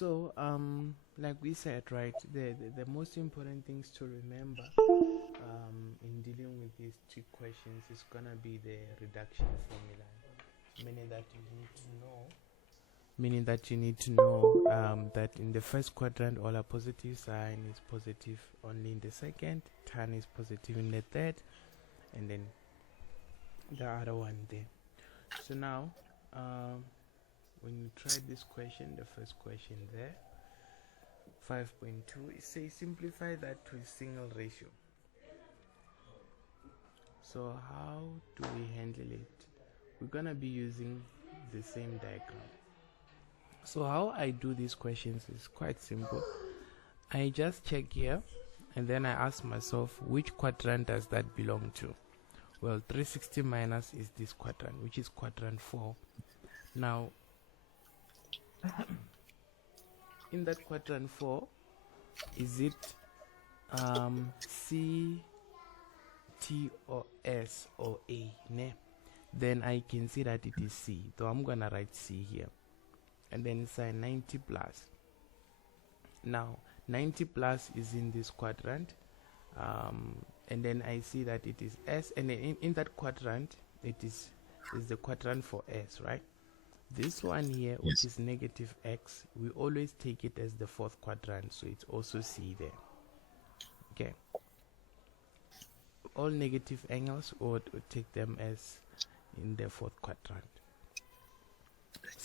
So, like we said, right, the most important things to remember in dealing with these two questions is gonna be the reduction formula, meaning that you need to know that in the first quadrant all our positive sign is positive only in the second, tan is positive in the third, and then the other one there. So now when you try this question, the first question there, 5.2, it says simplify that to a single ratio. So how do we handle it? We're gonna be using the same diagram. So how I do these questions is quite simple. I just check here and then I ask myself, which quadrant does that belong to? Well, 360 minus is this quadrant, which is quadrant 4. Now in that quadrant 4, is it C, T, or S, or A? Ne? Then I can see that it is C, so I'm gonna write C here, and then sign 90 plus. Now 90 plus is in this quadrant, and then I see that it is S, and then in that quadrant it is the quadrant for S, right? This one here, which is negative X, we always take it as the fourth quadrant, so it's also C there. Okay, all negative angles would take them as in the fourth quadrant.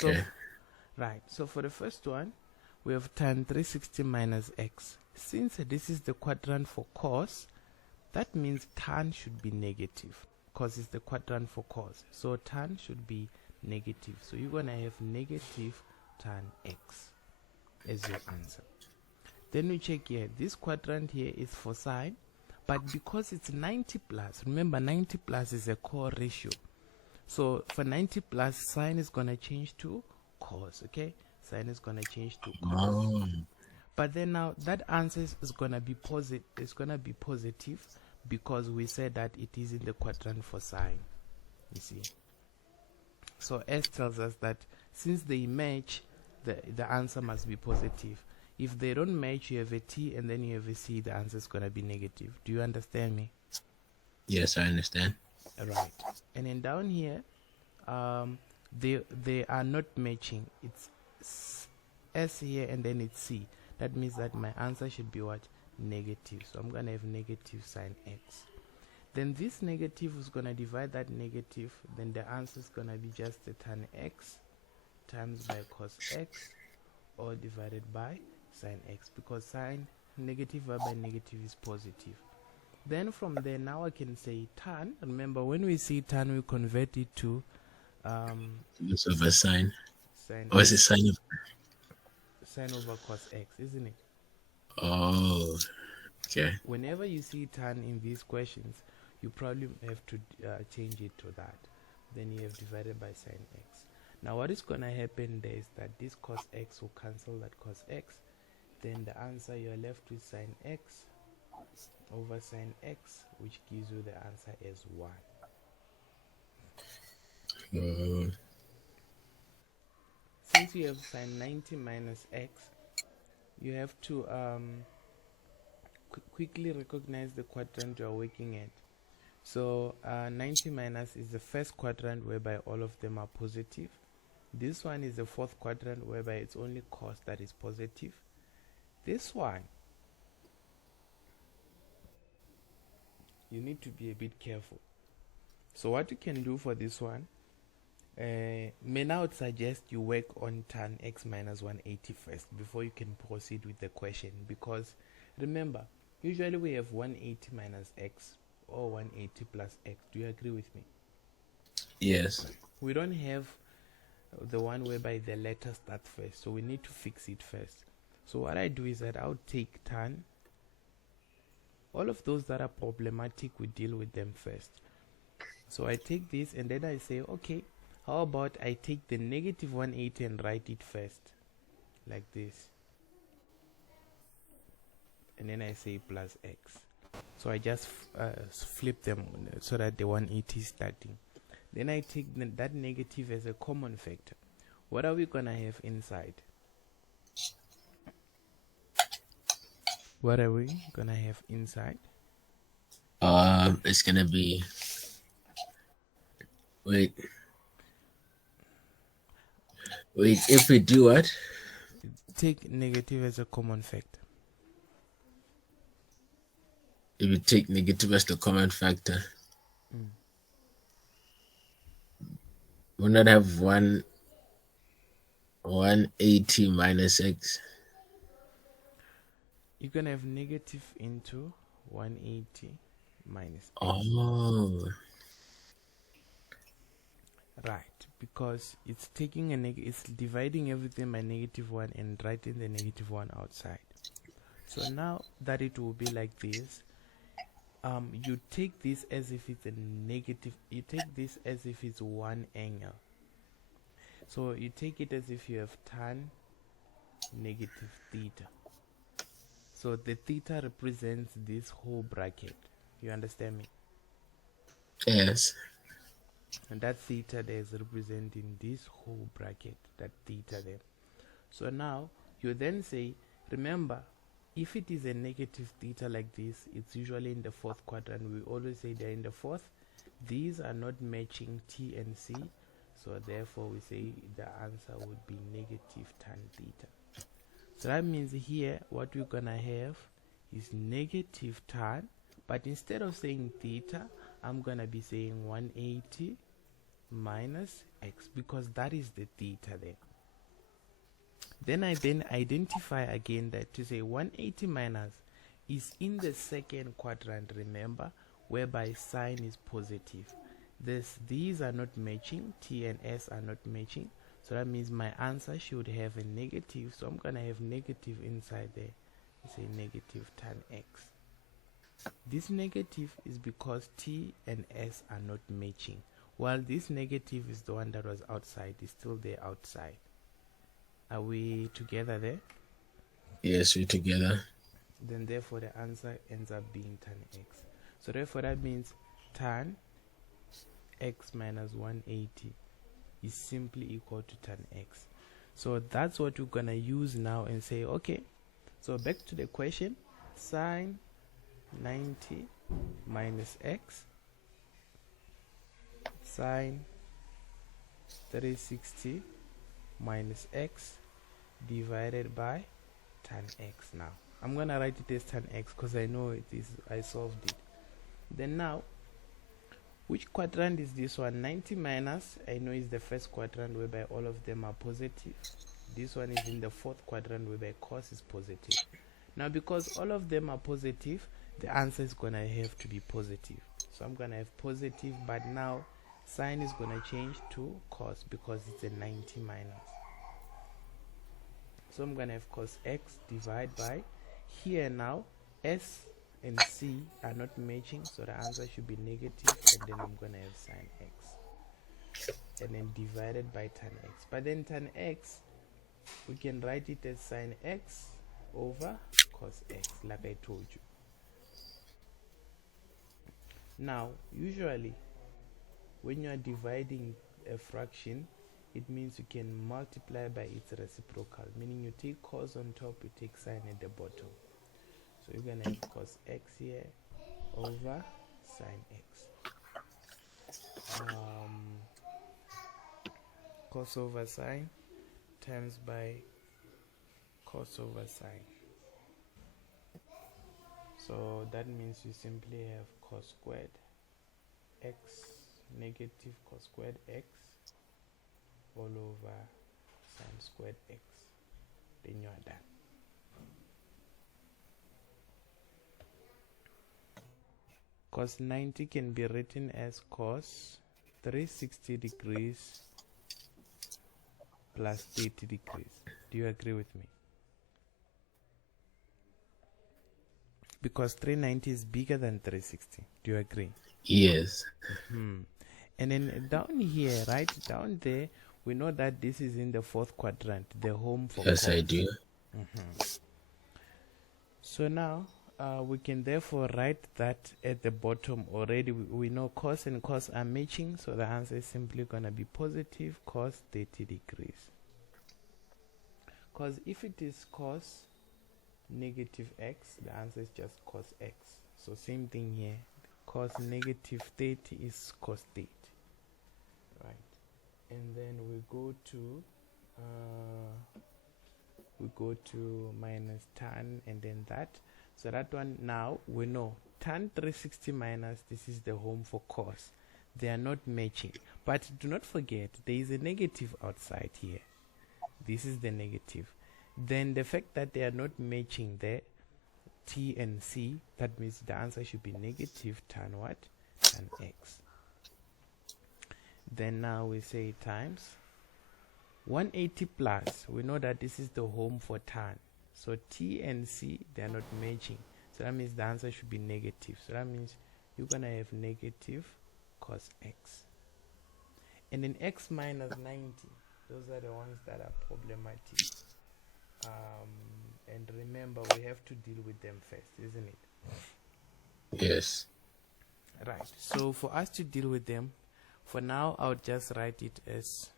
Okay. So, right, so for the first one, we have tan 360 minus X. Since this is the quadrant for cos, that means tan should be negative, because it's the quadrant for cos. So tan should be negative. So you're going to have negative tan X as your answer. Then we check here. This quadrant here is for sine, but because it's 90 plus, remember 90 plus is a core ratio. So for 90 plus, sine is going to change to cos, okay? Sine is going to change to cos. But then now that answer is going to be positive. It's going to be positive because we said that it is in the quadrant for sine. You see? So S tells us that since they match, the answer must be positive. If they don't match, you have a T and then you have a C, the answer is going to be negative. Do you understand me? Yes, I understand. Right. And then down here, they are not matching. It's S here and then it's C. That means that my answer should be what? Negative. So I'm going to have negative sine X. Then this negative is going to divide that negative. Then the answer is going to be just the tan X times by cos X, or divided by sine X, because sine negative by negative is positive. Then from there, now I can say tan. Remember, when we see tan, we convert it to Use of a sine. sine. Or is it sine of? Sine over cos X, isn't it? Oh, okay. Whenever you see tan in these questions, you probably have to change it to that. Then you have divided by sine X. Now what is going to happen there is that this cos X will cancel that cos X. Then the answer, you're left with sine X over sine X, which gives you the answer as 1. Since you have sine 90 minus X, you have to quickly recognize the quadrant you are working at. So 90 minus is the first quadrant whereby all of them are positive. This one is the fourth quadrant whereby it's only cos that is positive. This one, you need to be a bit careful. So what you can do for this one, may now suggest you work on tan X minus 180 first before you can proceed with the question, because remember, usually we have 180 minus X or 180 plus X. Do you agree with me? Yes. We don't have the one whereby the letter starts first, so we need to fix it first. So what I do is that I'll take tan. All of those that are problematic, we deal with them first. So I take this and then I say, okay, how about I take the negative 180 and write it first, like this. And then I say plus X. So I just flip them so that the 180 is starting. Then I take that negative as a common factor. What are we going to have inside? What are we gonna have inside? It's gonna be. Wait. If we do what? Take negative as a common factor. If we take negative as the common factor, we'll not have 180 minus x. You're gonna have negative into 180 minus x. Oh. Right, because it's taking it's dividing everything by -1 and writing the -1 outside. So now that it will be like this, you take this as if it's a negative. You take this as if it's one angle. So you take it as if you have tan negative theta. So the theta represents this whole bracket. You understand me? Yes. And that theta there is representing this whole bracket, that theta there. So now you then say, remember, if it is a negative theta like this, it's usually in the fourth quadrant. We always say they're in the fourth. These are not matching T and C, so therefore we say the answer would be negative tan theta. So that means here what we're gonna have is negative tan, but instead of saying theta, I'm gonna be saying 180 minus x, because that is the theta there. Then I identify again that to say 180 minus is in the second quadrant, remember, whereby sign is positive. These are not matching, T and S are not matching, so that means my answer should have a negative, so I'm gonna have negative inside there. Say negative tan x. This negative is because T and S are not matching, while this negative is the one that was outside, is still there outside. Are we together there? Yes, we're together. Then therefore the answer ends up being tan x. So therefore that means tan x minus 180 is simply equal to tan x. So that's what we're gonna use now and say, okay, so back to the question, sine 90 minus x, sine 360 minus x divided by tan x. Now I'm gonna write it as tan x because I know it is, I solved it. Then now, which quadrant is this one? 90 minus, I know is the first quadrant whereby all of them are positive. This one is in the fourth quadrant whereby cos is positive. Now because all of them are positive, the answer is gonna have to be positive. So I'm gonna have positive, but now sign is gonna change to cos because it's a 90 minus. So I'm gonna have cos x divided by, here now S and C are not matching, so the answer should be negative, and then I'm gonna have sine x, and then divided by tan x. But then tan x, we can write it as sine x over cos x, like I told you. Now usually when you are dividing a fraction, it means you can multiply by its reciprocal, meaning you take cos on top, you take sine at the bottom. So you're gonna have cos x here over sine x. Cos over sine times by cos over sine. So that means you simply have cos squared x negative cos squared x all over sine squared x. Then you are done. Cos 90 can be written as cos 360 degrees plus 30 degrees. Do you agree with me? Because 390 is bigger than 360. Do you agree? Yes. And then down here, right down there, we know that this is in the fourth quadrant, the home for Yes, cos. I do. So now we can therefore write that at the bottom already. We know cos and cos are matching, so the answer is simply going to be positive cos 30 degrees. Because if it is cos negative x, the answer is just cos x. So same thing here. Cos negative 30 is cos 30. Right. And then we go to minus tan, and then that. So that one, now we know tan 360 minus, this is the home for cos. They are not matching. But do not forget, there is a negative outside here. This is the negative. Then the fact that they are not matching there, t and c, that means the answer should be negative tan what? Tan x. Then now we say times 180 plus. We know that this is the home for tan. So t and c, they are not matching. So that means the answer should be negative. So that means you're going to have negative cos x. And then x minus 90. Those are the ones that are problematic. And remember, we have to deal with them first, isn't it? Yes. Right. So for us to deal with them, for now, I'll just write it as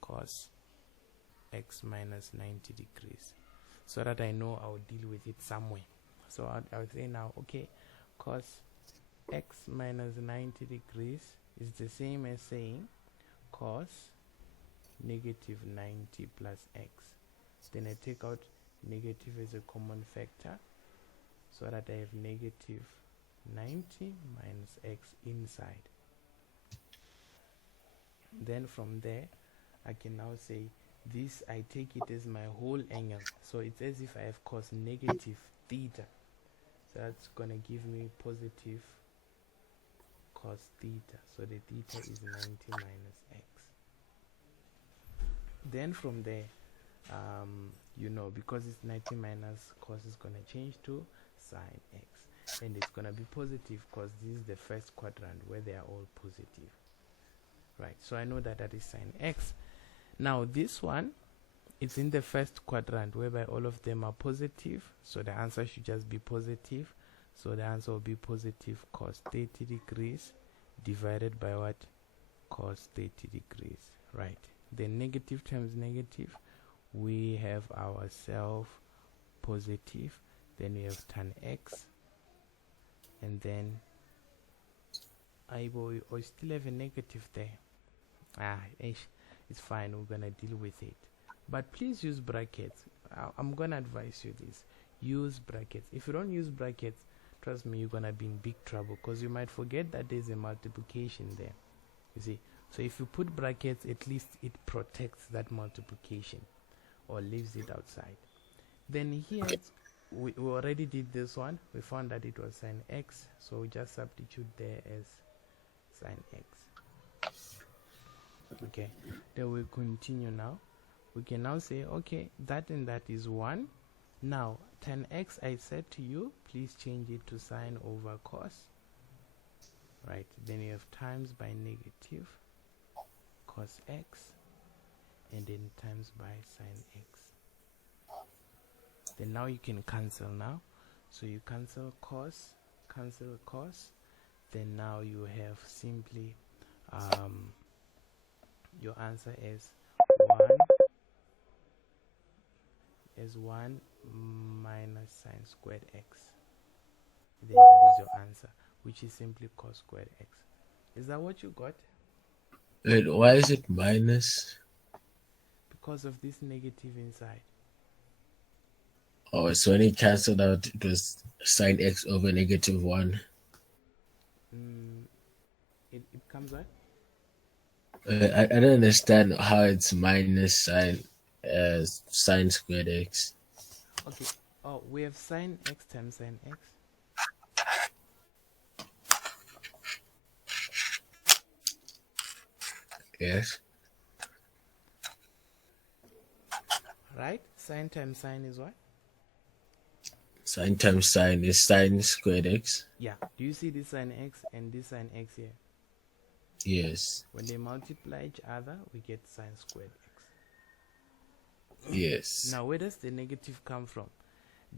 cos x minus 90 degrees, so that I know I'll deal with it somewhere. So I'll say now, okay, cos x minus 90 degrees is the same as saying cos negative 90 plus x. Then I take out negative as a common factor, so that I have negative 90 minus x inside. Then from there, I can now say this, I take it as my whole angle. So it's as if I have cos negative theta. So that's going to give me positive cos theta. So the theta is 90 minus x. Then from there, because it's 90 minus, cos is going to change to sine x. And it's going to be positive because this is the first quadrant where they are all positive. Right, so I know that is sine x. Now this one, it's in the first quadrant whereby all of them are positive. So the answer should just be positive. So the answer will be positive cos 30 degrees divided by what? Cos 30 degrees. Right. Then negative times negative, we have ourselves positive. Then we have tan x. And then we still have a negative there. It's fine, we're gonna deal with it. But please use brackets. I'm gonna advise you this. Use brackets. If you don't use brackets, trust me, you're gonna be in big trouble, because you might forget that there's a multiplication there. You see, so if you put brackets, at least it protects that multiplication or leaves it outside. Then here, we already did this one. We found that it was sine x, so we just substitute there as sine x. Okay, then we continue now. We can now say, okay, that and that is 1. Now tan x, I said to you, please change it to sine over cos. Right, then you have times by negative cos x, and then times by sine x. Then now you can cancel now. So you cancel cos, then now you have simply your answer is 1 minus sine squared x. Then that is your answer, which is simply cos squared x. Is that what you got? Wait, why is it minus? Because of this negative inside. Oh, so when it cancelled out, it was sine x over negative 1. It comes what? I don't understand how it's minus sine squared x. Okay. Oh, we have sine x times sine x. Yes. Right? Sine times sine is what? Sine times sine is sine squared x. Yeah. Do you see this sine x and this sine x here? Yes. When they multiply each other, we get sine squared x. Yes. Now, where does the negative come from?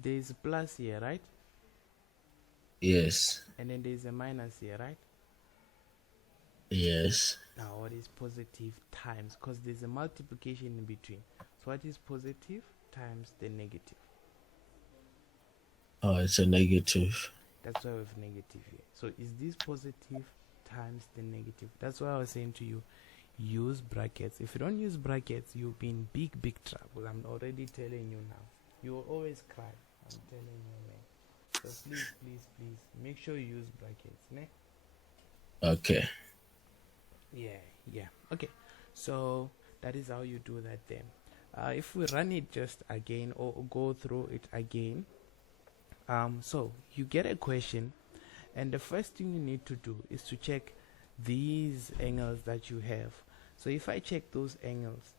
There is a plus here, right? Yes. And then there is a minus here, right? Yes. Now, what is positive times? Because there's a multiplication in between. So what is positive times the negative? Oh, it's a negative. That's why we have negative here. So is this positive times the negative? That's why I was saying to you, use brackets. If you don't use brackets, you'll be in big trouble. I'm already telling you now. You will always cry. I'm telling you, man. So please make sure you use brackets, ne? Okay. Yeah. Okay. So that is how you do that then. If we run it just again or go through it again, so you get a question, and the first thing you need to do is to check these angles that you have. So if I check those angles,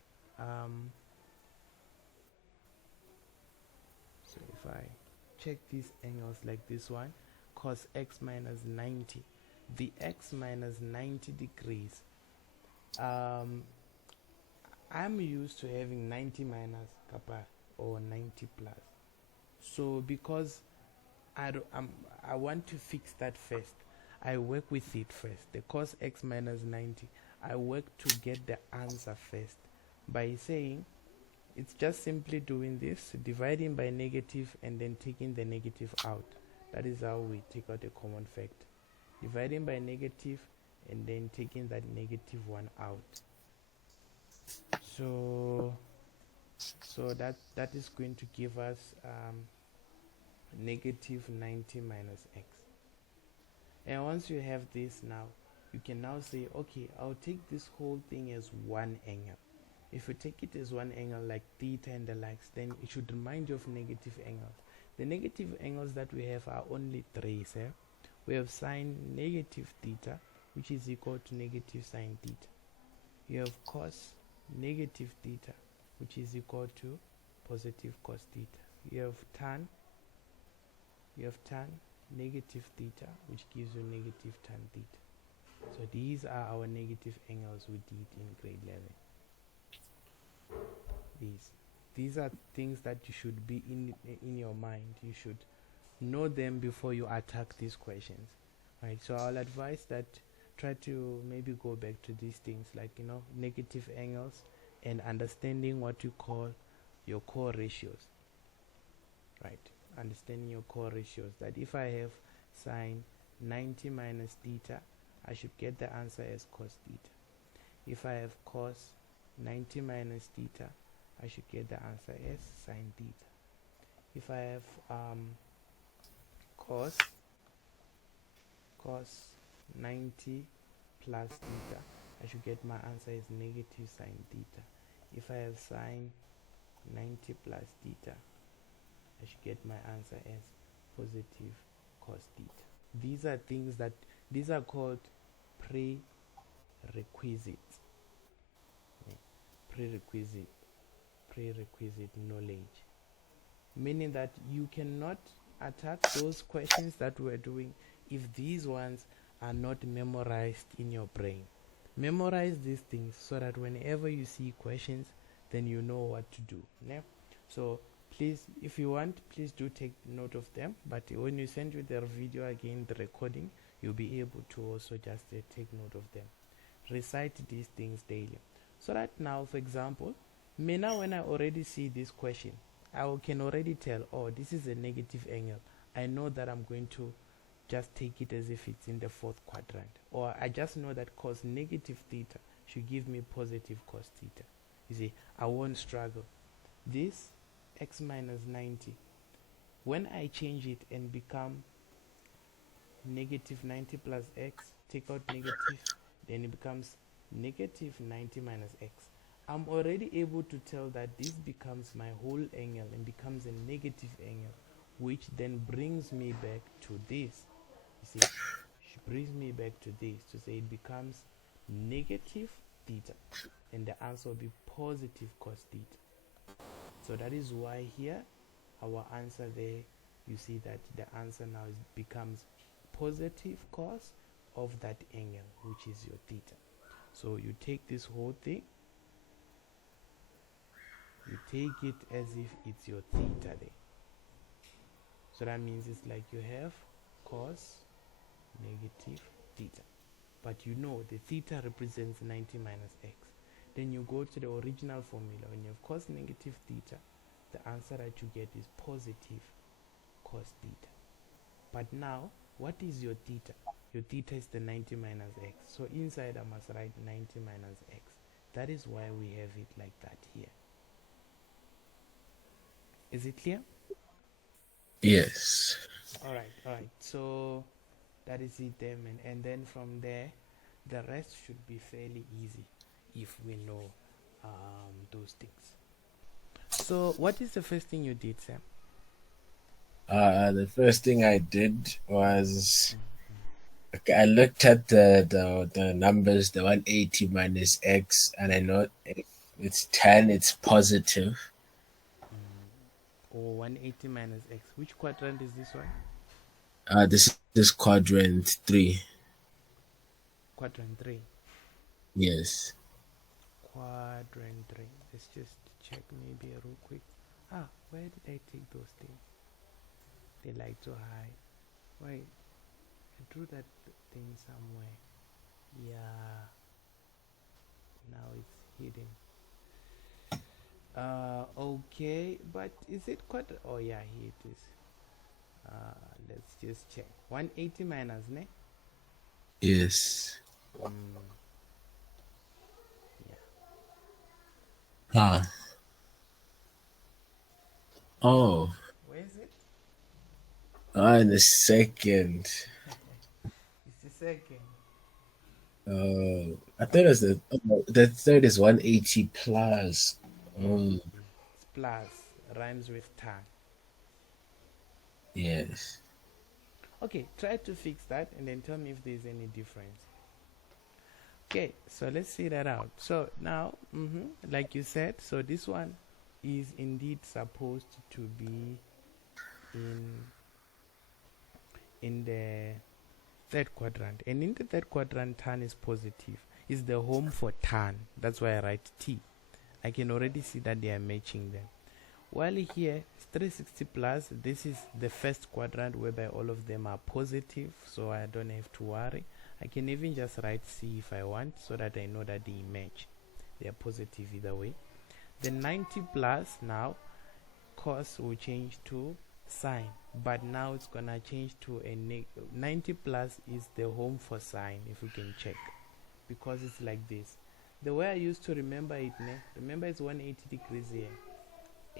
so if I check these angles like this one, cos x minus 90, the x minus 90 degrees, I'm used to having 90 minus kappa or 90 plus. So because I want to fix that first, I work with it first. The cos x minus 90, I work to get the answer first by saying it's just simply doing this, dividing by negative and then taking the negative out. That is how we take out a common factor. Dividing by negative and then taking that negative one out. So that is going to give us negative 90 minus x. And once you have this now, you can now say, okay, I'll take this whole thing as one angle. If you take it as one angle like theta and the likes, then it should remind you of negative angles. The negative angles that we have are only three. We have sine negative theta, which is equal to negative sine theta. You have cos negative theta, which is equal to positive cos theta. You have tan negative theta, which gives you negative tan theta. So these are our negative angles we did in grade 11. These are things that you should be in your mind. You should know them before you attack these questions, right? So I'll advise that try to maybe go back to these things like negative angles and understanding what you call your core ratios, right? Understanding your core ratios, that if I have sine 90 minus theta, I should get the answer as cos theta. If I have cos 90 minus theta, I should get the answer as sine theta. If I have cos 90 plus theta, I should get my answer as negative sine theta. If I have sine 90 plus theta, I should get my answer as positive cos theta. These are called prerequisites. Prerequisite knowledge, meaning that you cannot attack those questions that we're doing if these ones are not memorized in your brain. Memorize these things so that whenever you see questions, then you know what to do. Yeah? So please, if you want, please do take note of them, but when you send you the video again, the recording, you'll be able to also just take note of them. Recite these things daily, so that now, for example, now when I already see this question, I can already tell, oh, this is a negative angle. I know that I'm going to just take it as if it's in the fourth quadrant, or I just know that cos negative theta should give me positive cos theta. You see, I won't struggle. This x minus 90, when I change it and become negative 90 plus x, take out negative, then it becomes negative 90 minus x. I'm already able to tell that this becomes my whole angle and becomes a negative angle, which then brings me back to this. You see, brings me back to this to say it becomes negative theta, and the answer will be positive cos theta. So that is why here our answer there, you see that the answer now becomes positive cos of that angle, which is your theta. So you take this whole thing, you take it as if it's your theta there. So that means it's like you have cos negative theta, but you know the theta represents 90 minus x. Then you go to the original formula. When you have cos negative theta, the answer that you get is positive cos theta. But now, what is your theta? Your theta is the 90 minus x. So inside I must write 90 minus x. That is why we have it like that here. Is it clear? Yes. Alright. So that is it there, man. And then from there, the rest should be fairly easy if we know those things. So what is the first thing you did, Sam? The first thing I did was I looked at the numbers, the 180 minus x, and I know if it's 10, it's positive. Or 180 minus x. Which quadrant is this one? This is quadrant 3. Quadrant 3. Yes. Quadrant 3. Let's just check maybe real quick. Where did I take those things? They like to hide. Wait, I drew that thing somewhere. Yeah. Now it's hidden. Okay, but is it quadrant? Oh yeah, here it is. Let's just check. 180 minus, ne? Yes. Yeah. Oh. Where is it? In a second. It's the second. I thought it was the third is 180 plus. It's plus. Rhymes with tan. Yes. Okay, try to fix that and then tell me if there's any difference. Okay, so let's see that out. So now, like you said, so this one is indeed supposed to be in the third quadrant, and in the third quadrant tan is positive. Is the home for tan. That's why I write T. I can already see that they are matching them. While here 360 plus, this is the first quadrant whereby all of them are positive, so I don't have to worry. I can even just write C if I want, so that I know that they match. They are positive either way. The 90 plus, now cos will change to sine, but now it's gonna change to a 90 plus is the home for sine, if you can check, because it's like this. The way I used to remember it, remember it's 180 degrees here.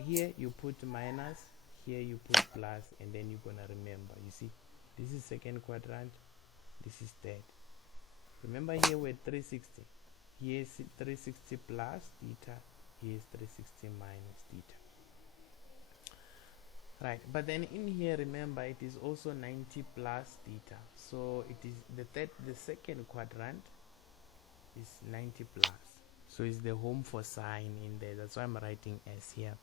Here you put minus, here you put plus, and then you're gonna remember. You see, this is second quadrant, this is third. Remember here we're 360. Here is 360 plus theta, here is 360 minus theta. Right, but then in here, remember it is also 90 plus theta. So it is the second quadrant is 90 plus. So it's the home for sine in there. That's why I'm writing S here.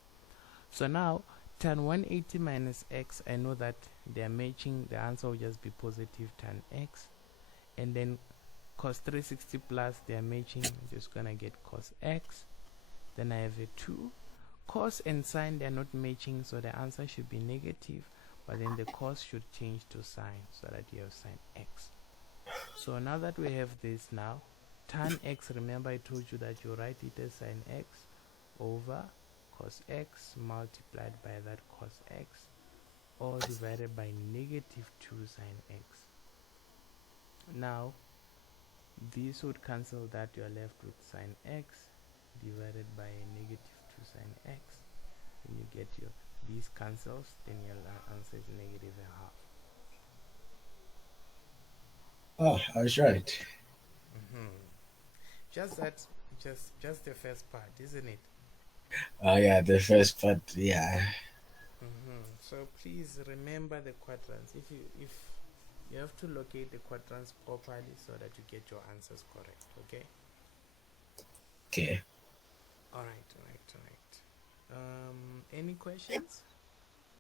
So now tan 180 minus x, I know that they are matching. The answer will just be positive tan x, and then cos 360 plus, they are matching. I'm just gonna get cos x. Then I have a 2. Cos and sine, they are not matching, so the answer should be negative, but then the cos should change to sine, so that you have sine x. So now that we have this, now tan x, remember I told you that you write it as sine x over cos x multiplied by that cos x, or divided by negative 2 sine x. Now this would cancel that, you are left with sine x divided by a negative 2 sine x. When you get these cancels, then your answer is negative a half. Oh, I was right. Just the first part, isn't it? Oh yeah, the first part, yeah. So please remember the quadrants. If you have to locate the quadrants properly so that you get your answers correct. Okay. Okay. All right. Any questions?